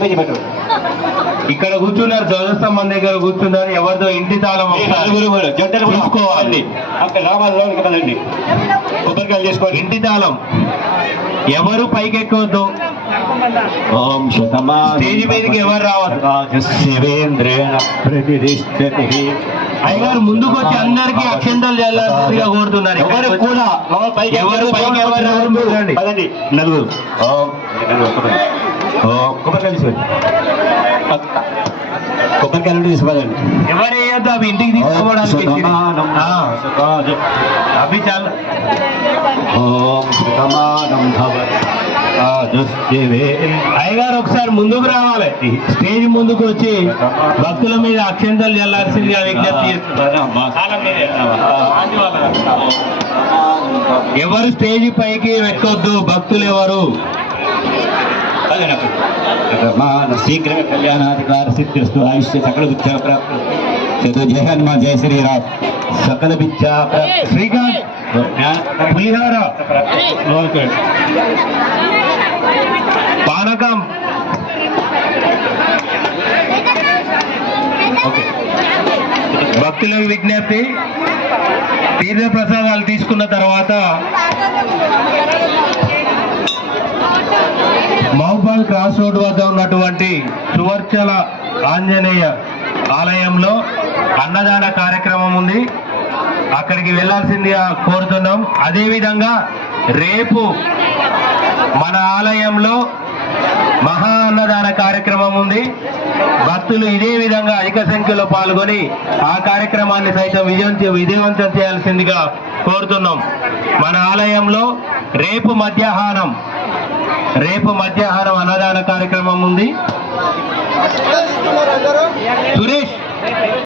పెట్టు ఇక్కడ కూర్చున్నారు ధ్వజస్తంభం దగ్గర కూర్చున్నారు ఎవరితో ఇంటి తాళం జంటలు చూసుకోవాలి. అక్కడ రామారావు కదండి కొబ్బరికాయలు చేసుకోండి. ఇంటి తాళం. ఎవరు పైకి ఎక్కవద్దు ఓం శతమా స్టేజ్ మీదకి ఎవరు రావద్దు శివేంద్రేణ ప్రతిష్టతి. అయ్యగారు ముందుకు వచ్చి అందరికి అక్షంతలు చల్లాల్సిందిగా కోరుతున్నారు. ఎవరు కూడా ఎవరు పైకి ఎవరు నలుగురు. కొబ్బరికాయలు తీసుకోండి కొబ్బరికాయలు తీసుకోవాలండి ఎవరు వేయద్దు అవి ఇంటికి తీసుకోవడానికి శతమానం ఆ, అవి చాలా. ఓం శతమానం భవతి అయ్యగారు ఒకసారి ముందుకు రావాలి. స్టేజ్ ముందుకు వచ్చి భక్తుల మీద అక్షంతలు చల్లాల్సిందిగా విజ్ఞప్తి. ఎవరు స్టేజ్ పైకి ఎక్కొద్దు భక్తులు ఎవరు? మాన శీఘ్ర కళ్యాణాధికార సిద్ధిస్తూ ఆయుష్య సకల విద్యా ప్రాప్తి. చదు జయ హనుమాన్ జయ శ్రీరామ్. సకల విద్యా ప్రాప్తి. శ్రీకాంత్ పులిహార పానకం. భక్తులకు విజ్ఞప్తి. తీర్థ ప్రసాదాలు తీసుకున్న తర్వాత క్రాస్ రోడ్ వద్ద ఉన్నటువంటి సువర్చల ఆంజనేయ ఆలయంలో అన్నదాన కార్యక్రమం ఉంది. అక్కడికి వెళ్ళాల్సిందిగా కోరుతున్నాం. అదేవిధంగా రేపు మన ఆలయంలో మహా అన్నదాన కార్యక్రమం ఉంది. భక్తులు ఇదే విధంగా అధిక సంఖ్యలో పాల్గొని ఆ కార్యక్రమాన్ని సైతం విజయం విజయవంతం చేయాల్సిందిగా కోరుతున్నాం. మన ఆలయంలో రేపు మధ్యాహ్నం రేపు మధ్యాహ్నం అన్నదాన కార్యక్రమం ఉంది. సురేష్.